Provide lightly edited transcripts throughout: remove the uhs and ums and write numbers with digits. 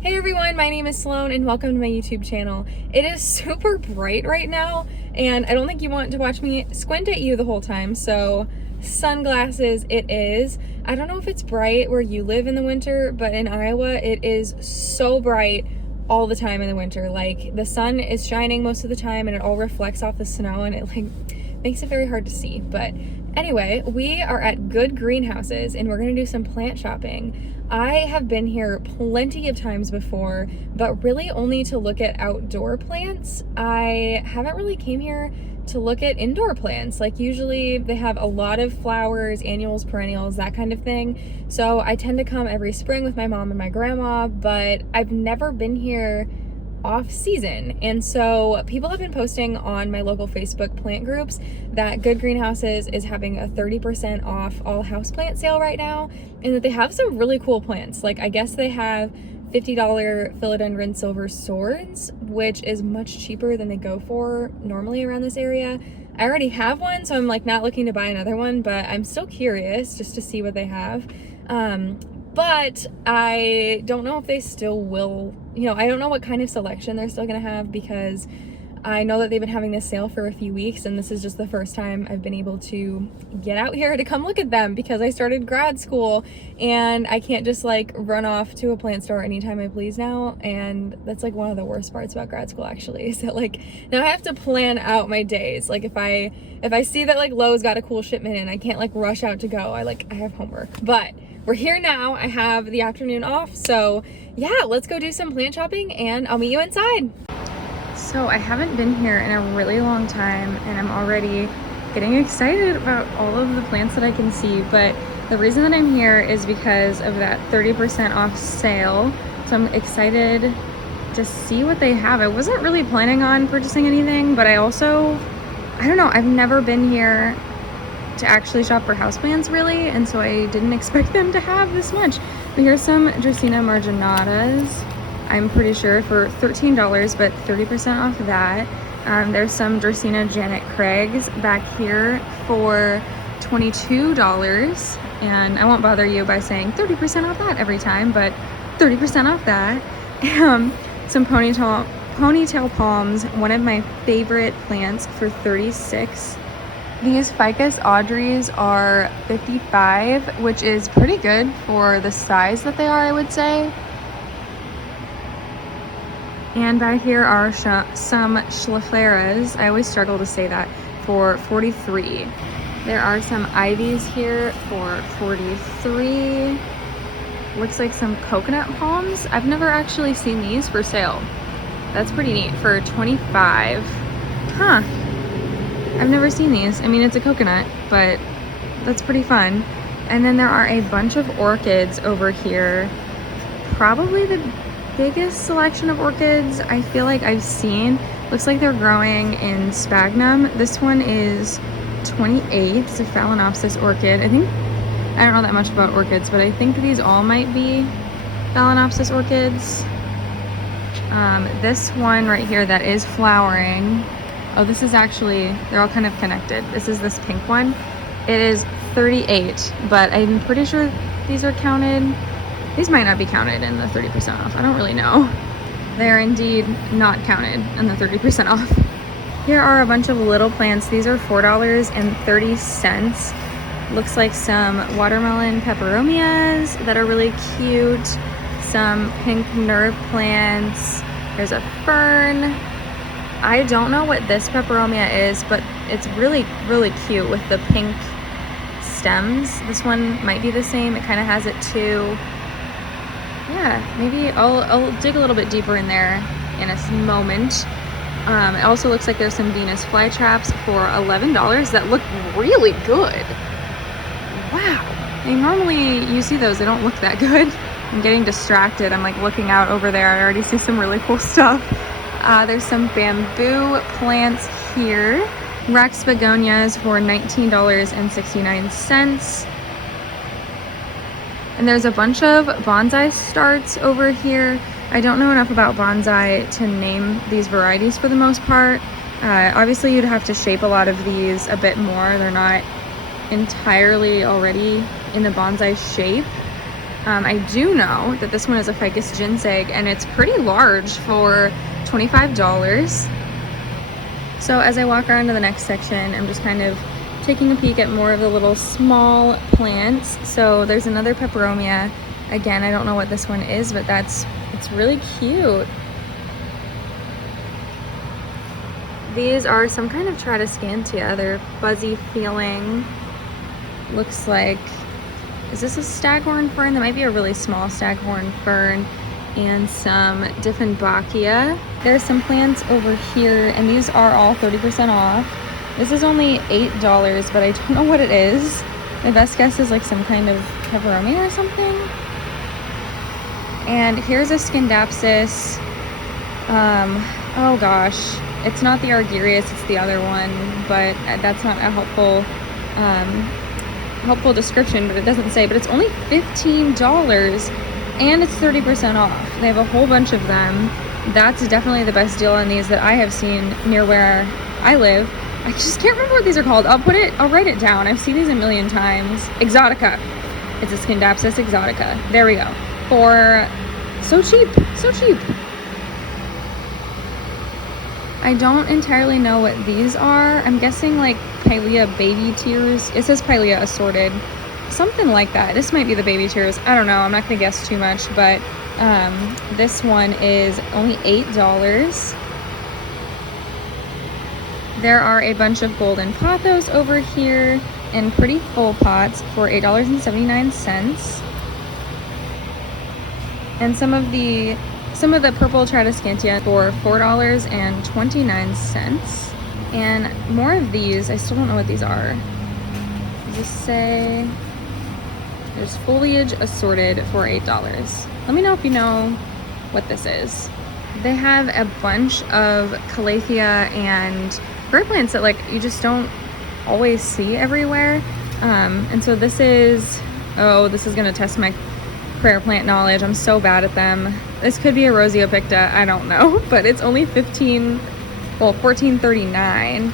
Hey everyone, my name is Sloan and welcome to my YouTube channel. It is super bright right now and I don't think you want to watch me squint at you the whole time, so sunglasses it is. I don't know if it's bright where you live in the winter, but in Iowa it is so bright all the time in the winter. Like the sun is shining most of the time and it all reflects off the snow and it makes it very hard to see. But anyway, we are at Good Greenhouses and we're gonna do some plant shopping. I have been here plenty of times before, but really only to look at outdoor plants. I haven't really came here to look at indoor plants. Like usually they have a lot of flowers, annuals, perennials, that kind of thing. So I tend to come every spring with my mom and my grandma, but I've never been here off season. And so people have been posting on my local Facebook plant groups that Good Greenhouses is having a 30% off all houseplant sale right now, and that they have some really cool plants. Like I guess they have $50 Philodendron silver swords, which is much cheaper than they go for normally around this area. I already have one, so I'm like not looking to buy another one, but I'm still curious just to see what they have. But I don't know if they still will, I don't know what kind of selection they're still gonna have, because I know that they've been having this sale for a few weeks and this is just the first time I've been able to get out here to come look at them, because I started grad school and I can't just like run off to a plant store anytime I please now. And that's like one of the worst parts about grad school actually, is that like now I have to plan out my days. Like if I see that like Lowe's got a cool shipment and I can't like rush out to go, I have homework. But we're here now. I have the afternoon off, so yeah, let's go do some plant shopping and I'll meet you inside. So I haven't been here in a really long time and I'm already getting excited about all of the plants that I can see, but the reason that I'm here is because of that 30% off sale. So I'm excited to see what they have. I wasn't really planning on purchasing anything, but I don't know, I've never been here to actually shop for houseplants really, and so I didn't expect them to have this much. But here's some Dracaena marginatas, I'm pretty sure for $13, but 30% off that. There's some Dracaena Janet Craigs back here for $22, and I won't bother you by saying 30% off that every time, but 30% off that. Some Ponytail Palms, one of my favorite plants, for $36. These Ficus Audreys are $55, which is pretty good for the size that they are, I would say. And back here are some Scheffleras, I always struggle to say that, for $43. There are some ivies here for $43. Looks like some coconut palms. I've never actually seen these for sale. That's pretty neat, for $25. Huh. I've never seen these. I mean, it's a coconut, but that's pretty fun. And then there are a bunch of orchids over here. Probably the biggest selection of orchids I feel like I've seen. Looks like they're growing in sphagnum. This one is $28. It's a Phalaenopsis orchid. I don't know that much about orchids, but I think these all might be Phalaenopsis orchids. This one right here that is flowering, oh, this is actually, they're all kind of connected. This is this pink one. It is $38, but I'm pretty sure these are counted. These might not be counted in the 30% off. I don't really know. They're indeed not counted in the 30% off. Here are a bunch of little plants. These are $4.30. Looks like some watermelon peperomias that are really cute. Some pink nerve plants. There's a fern. I don't know what this peperomia is, but it's really, really cute with the pink stems. This one might be the same. It kind of has it too. Yeah, maybe I'll dig a little bit deeper in there in a moment. It also looks like there's some Venus flytraps for $11 that look really good. Wow. And normally you see those, they don't look that good. I'm getting distracted. I'm like looking out over there. I already see some really cool stuff. There's some bamboo plants here. Rex begonias for $19.69. And there's a bunch of bonsai starts over here. I don't know enough about bonsai to name these varieties for the most part. Obviously you'd have to shape a lot of these a bit more. They're not entirely already in the bonsai shape. I do know that this one is a ficus ginseng, and it's pretty large for $25. So as I walk around to the next section, I'm just kind of taking a peek at more of the little small plants. So there's another peperomia. Again, I don't know what this one is, but it's really cute. These are some kind of Tradescantia. They're fuzzy feeling. Looks like, is this a Staghorn Fern? That might be a really small Staghorn Fern, and some Dieffenbachia. There's some plants over here, and these are all 30% off. This is only $8, but I don't know what it is. My best guess is like some kind of peperomia or something. And here's a Scindapsus. Oh gosh, it's not the Argyrius, it's the other one, but that's not a helpful description, but it doesn't say. But it's only $15 and it's 30% off. They have a whole bunch of them. That's definitely the best deal on these that I have seen near where I live. I just can't remember what these are called. I'll write it down. I've seen these a million times. Exotica. It's a Scindapsus exotica. There we go. For so cheap. I don't entirely know what these are. I'm guessing like Pilea baby tears. It says Pilea assorted. Something like that. This might be the baby tears. I don't know. I'm not going to guess too much, but this one is only $8. There are a bunch of golden pothos over here in pretty full pots for $8.79. And some of the purple Tradescantia for $4.29. And more of these, I still don't know what these are. Just say there's foliage assorted for $8. Let me know if you know what this is. They have a bunch of calathea and bird plants that like you just don't always see everywhere. And so this is gonna test my prayer plant knowledge. I'm so bad at them. This could be a roseopicta, I don't know, but it's only $14.39.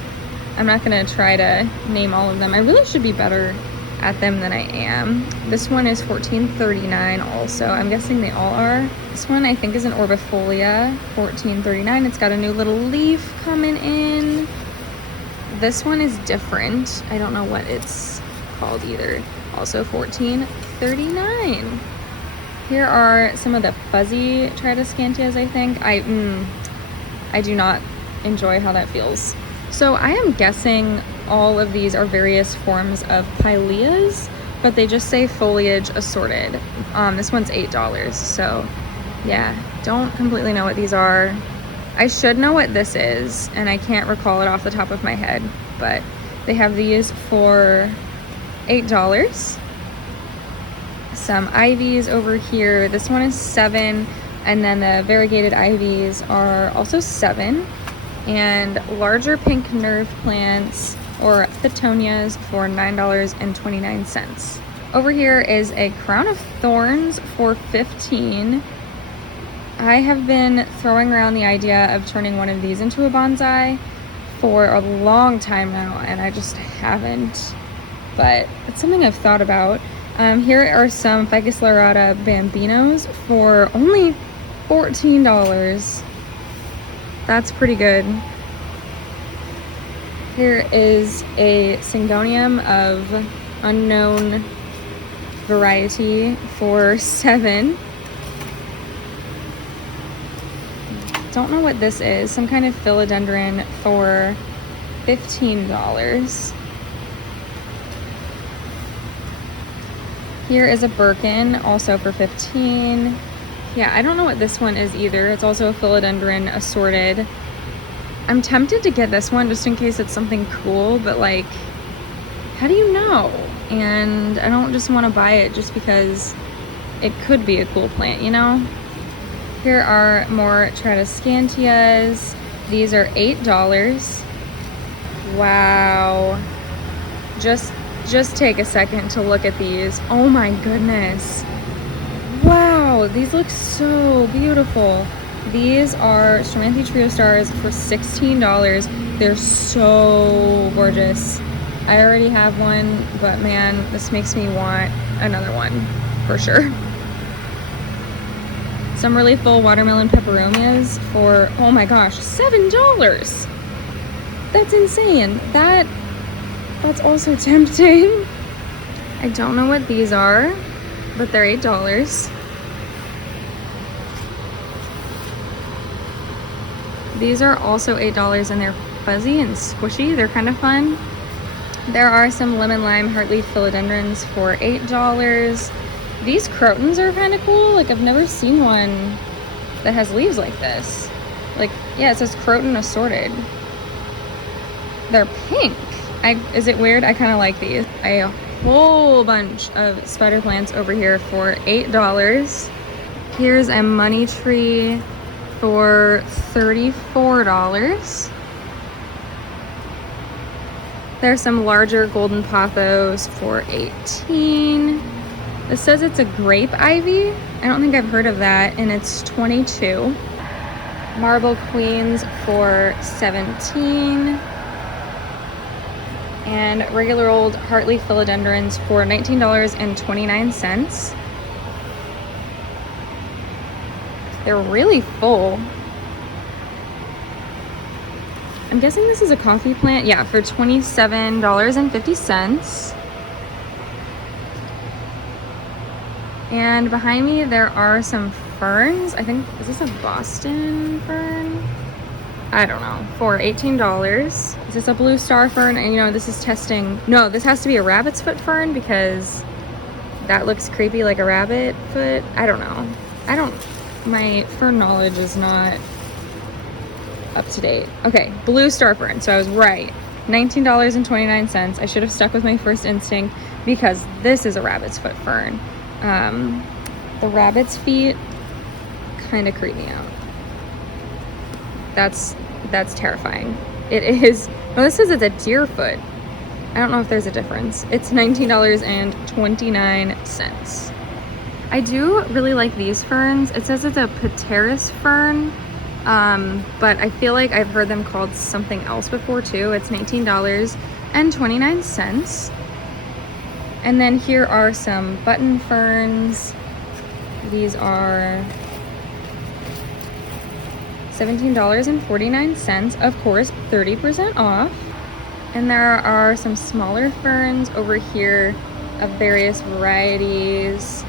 I'm not gonna try to name all of them. I really should be better at them than I am. This one is $14.39 also. I'm guessing they all are. This one I think is an orbifolia, $14.39. It's got a new little leaf coming in. This one is different. I don't know what it's called either. Also $14.39. Here are some of the fuzzy Tradescantias, I think. I do not enjoy how that feels. So I am guessing all of these are various forms of Pileas, but they just say foliage assorted. This one's $8, so yeah, don't completely know what these are. I should know what this is, and I can't recall it off the top of my head, but they have these for $8. Some ivies over here. This one is $7, and then the variegated ivies are also $7. And larger pink nerve plants or Fittonias for $9.29. Over here is a crown of thorns for $15. I have been throwing around the idea of turning one of these into a bonsai for a long time now, and I just haven't, but it's something I've thought about. Here are some Ficus lyrata Bambinos for only $14. That's pretty good. Here is a Syngonium of unknown variety for $7. Don't know what this is. Some kind of philodendron for $15. Here is a Birkin, also for $15. Yeah, I don't know what this one is either. It's also a philodendron assorted. I'm tempted to get this one just in case it's something cool, but like, how do you know? And I don't just want to buy it just because it could be a cool plant, you know? Here are more Tradescantias. These are $8. Wow. Just take a second to look at these. Oh my goodness. Wow, these look so beautiful. These are Stramanthe Trio Stars for $16. They're so gorgeous. I already have one, but man, this makes me want another one for sure. some really full watermelon peperomias for, oh my gosh, $7. That's insane. That's also tempting. I don't know what these are, but they're $8. These are also $8 and they're fuzzy and squishy. They're kind of fun. There are some lemon lime Heartleaf Philodendrons for $8. These crotons are kind of cool. Like, I've never seen one that has leaves like this. Like, yeah, it says croton assorted. They're pink. Is it weird? I kind of like these. A whole bunch of spider plants over here for $8. Here's a money tree for $34. There's some larger golden pothos for $18. This says it's a grape ivy. I don't think I've heard of that, and it's $22. Marble queens for $17. And regular old Heartleaf philodendrons for $19.29. They're really full. I'm guessing this is a coffee plant. Yeah, for $27.50. And behind me there are some ferns. I think, is this a Boston fern? I don't know, for $18. Is this a blue star fern? And you know, this is testing. No, this has to be a rabbit's foot fern because that looks creepy like a rabbit foot. I don't know. My fern knowledge is not up to date. Okay, blue star fern. So I was right. $19.29. I should have stuck with my first instinct because this is a rabbit's foot fern. The rabbit's feet kind of creep me out. That's terrifying. It is. Well, this says it's a deer foot. I don't know if there's a difference. It's $19.29. I do really like these ferns. It says it's a Pteris fern, but I feel like I've heard them called something else before too. It's $19.29. And then here are some button ferns. These are $17.49, of course, 30% off. And there are some smaller ferns over here of various varieties.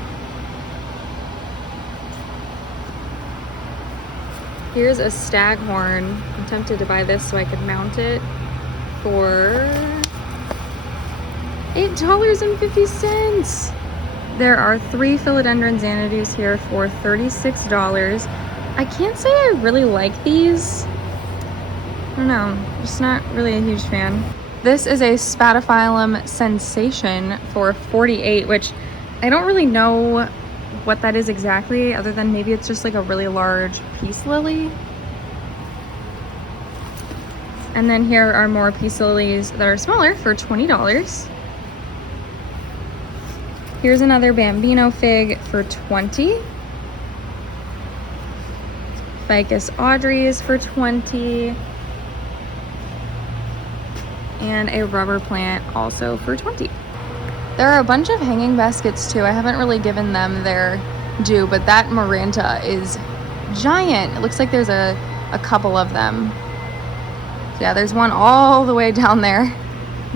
Here's a staghorn. I'm tempted to buy this so I could mount it for $8.50. There are 3 philodendron xanadus here for $36. I can't say I really like these. I don't know, just not really a huge fan. This is a Spatifilum sensation for $48, which I don't really know what that is exactly, other than maybe it's just like a really large peace lily. And then here are more peace lilies that are smaller for $20. Here's another Bambino fig for $20. Ficus Audrey is for $20. And a rubber plant also for $20. There are a bunch of hanging baskets too. I haven't really given them their due, but that maranta is giant. It looks like there's a couple of them. So yeah, there's one all the way down there.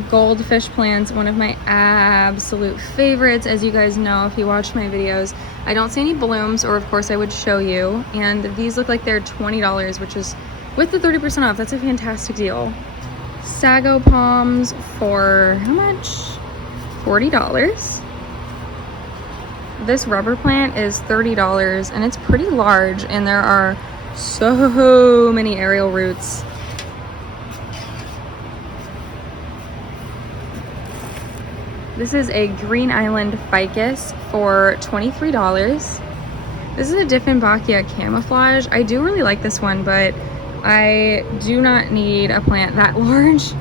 Goldfish plants, one of my absolute favorites, as you guys know if you watch my videos. I don't see any blooms, or of course I would show you. And these look like they're $20, which is with the 30% off. That's a fantastic deal. Sago palms for how much? $40. This rubber plant is $30 and it's pretty large, and there are so many aerial roots. This is a Green Island ficus for $23. This is a Dieffenbachia camouflage. I do really like this one, but I do not need a plant that large.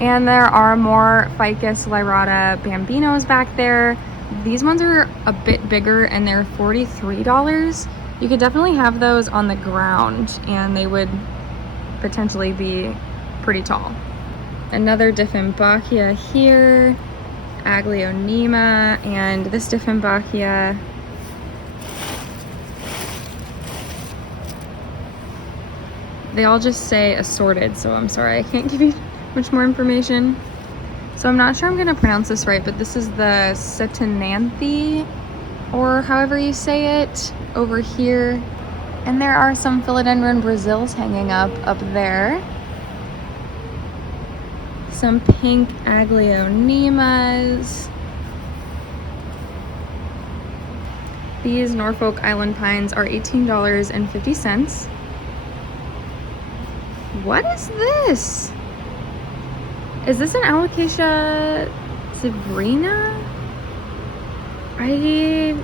And there are more Ficus lyrata Bambinos back there. These ones are a bit bigger and they're $43. You could definitely have those on the ground and they would potentially be pretty tall. Another Dieffenbachia here, Aglaonema, and this Dieffenbachia They all just say assorted, so I'm sorry I can't give you much more information. So I'm not sure I'm gonna pronounce this right, but this is the Cetananthe, or however you say it, over here. And there are some Philodendron Brazils hanging up there. Some pink Aglaonemas. These Norfolk Island pines are $18.50. What is this? Is this an Alocasia zebrina? I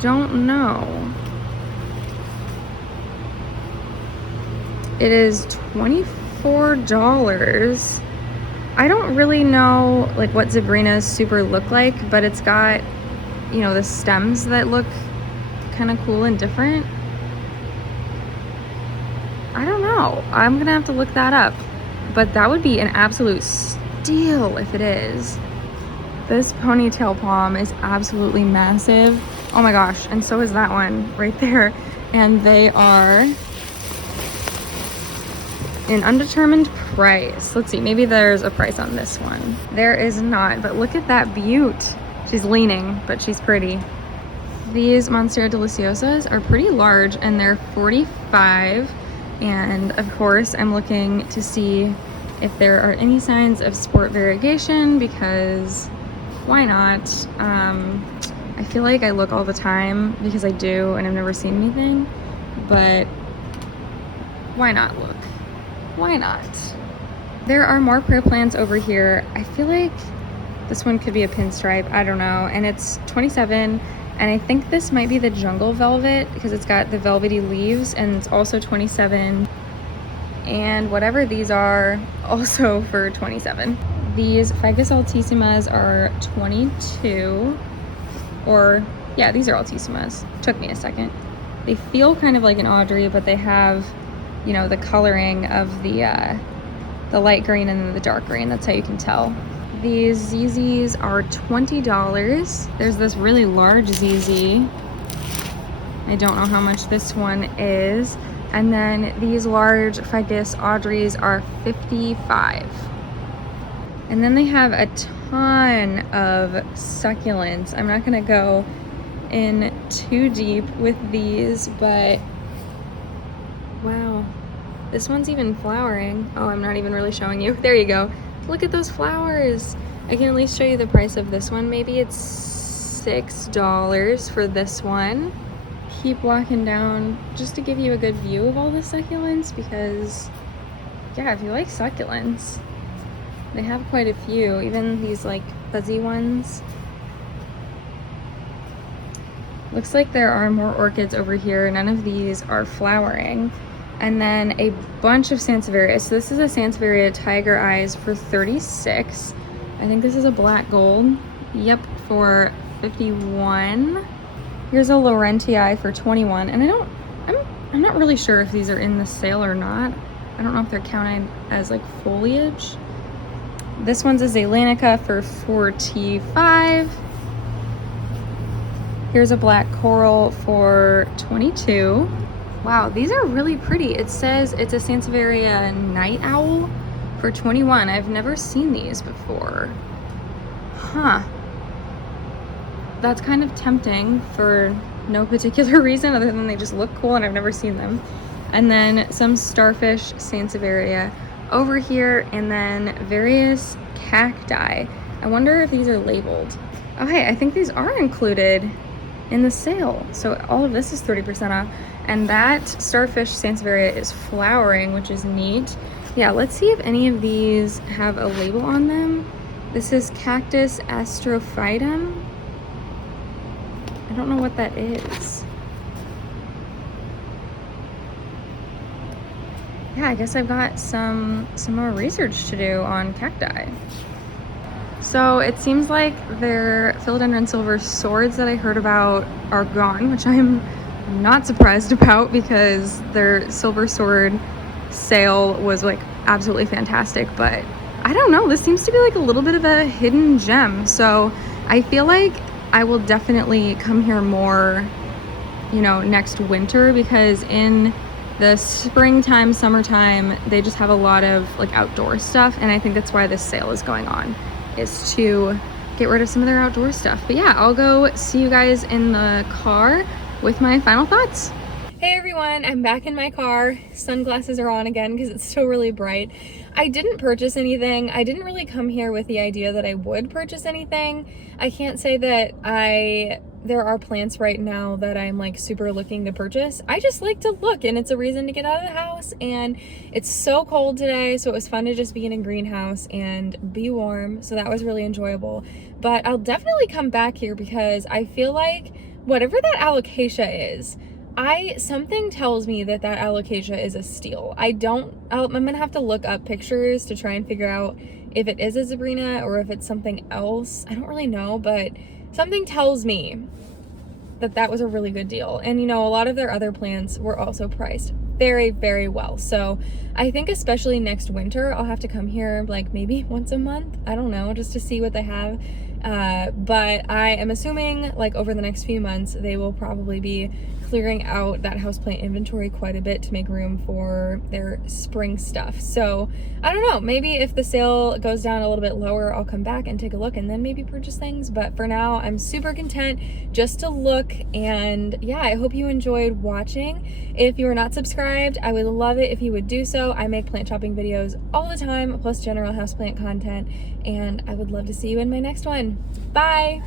don't know. It is $24. I don't really know like what zebrinas super look like, but it's got, you know, the stems that look kind of cool and different. I don't know. I'm gonna have to look that up, but that would be an absolute steal if it is. This Ponytail Palm is absolutely massive. Oh my gosh, and so is that one right there. And they are an undetermined price. Let's see, maybe there's a price on this one. There is not, but look at that beaut. She's leaning, but she's pretty. These Monstera Deliciosas are pretty large and they're $45. And of course, I'm looking to see if there are any signs of sport variegation, because why not? I feel like I look all the time because I do and I've never seen anything, but why not look? Why not? There are more prayer plants over here. I feel like this one could be a pinstripe, I don't know, and it's $27. And I think this might be the jungle velvet because it's got the velvety leaves, and it's also $27. And whatever these are, also for $27. These Ficus Altissimas are $22. Or, yeah, these are Altissimas. Took me a second. They feel kind of like an Audrey, but they have, you know, the coloring of the light green and the dark green. That's how you can tell. These ZZs are $20. There's this really large ZZ. I don't know how much this one is. And then these large Ficus Audreys are $55. And then they have a ton of succulents. I'm not gonna go in too deep with these, but wow. This one's even flowering. Oh, I'm not even really showing you. There you go. Look at those flowers. I can at least show you the price of this one. Maybe it's $6 for this one. Keep walking down just to give you a good view of all the succulents, because yeah, if you like succulents, they have quite a few, even these like fuzzy ones. Looks like there are more orchids over here. None of these are flowering. And then a bunch of Sansevieria. So this is a Sansevieria Tiger Eyes for $36. I think this is a black gold. Yep, for $51. Here's a Laurentii for $21. And I'm not really sure if these are in the sale or not. I don't know if they're counted as like foliage. This one's a Zeylanica for $45. Here's a black coral for $22. Wow, these are really pretty. It says it's a Sansevieria Night Owl for $21. I've never seen these before. Huh. That's kind of tempting for no particular reason other than they just look cool and I've never seen them. And then some starfish Sansevieria over here, and then various cacti. I wonder if these are labeled. Oh hey, I think these are included in the sale. So all of this is 30% off. And that starfish Sansevieria is flowering, which is neat. Yeah, let's see if any of these have a label on them. This is Cactus astrophytum. I don't know what that is. Yeah, I guess I've got some more research to do on cacti. So it seems like their Philodendron silver swords that I heard about are gone, which I'm not surprised about because their silver sword sale was like absolutely fantastic. But I don't know, this seems to be like a little bit of a hidden gem. So I feel like I will definitely come here more, you know, next winter, because in the springtime, summertime, they just have a lot of like outdoor stuff, and I think that's why this sale is going on, is to get rid of some of their outdoor stuff. But yeah, I'll go see you guys in the car with my final thoughts. Hey everyone, I'm back in my car. Sunglasses are on again because it's still really bright. I didn't purchase anything. I didn't really come here with the idea that I would purchase anything. I can't say that there are plants right now that I'm like super looking to purchase. I just like to look, and it's a reason to get out of the house, and it's so cold today, so it was fun to just be in a greenhouse and be warm, so that was really enjoyable. But I'll definitely come back here because I feel like whatever that alocasia is, something tells me that alocasia is a steal. I'm gonna have to look up pictures to try and figure out if it is a zebrina or if it's something else. I don't really know, but something tells me that was a really good deal. And you know, a lot of their other plants were also priced very, very well. So I think especially next winter, I'll have to come here like maybe once a month. I don't know, just to see what they have. But I am assuming like over the next few months, they will probably be clearing out that houseplant inventory quite a bit to make room for their spring stuff. So I don't know, maybe if the sale goes down a little bit lower, I'll come back and take a look and then maybe purchase things. But for now, I'm super content just to look. And yeah, I hope you enjoyed watching. If you are not subscribed, I would love it if you would do so. I make plant shopping videos all the time, plus general houseplant content, and I would love to see you in my next one. Bye!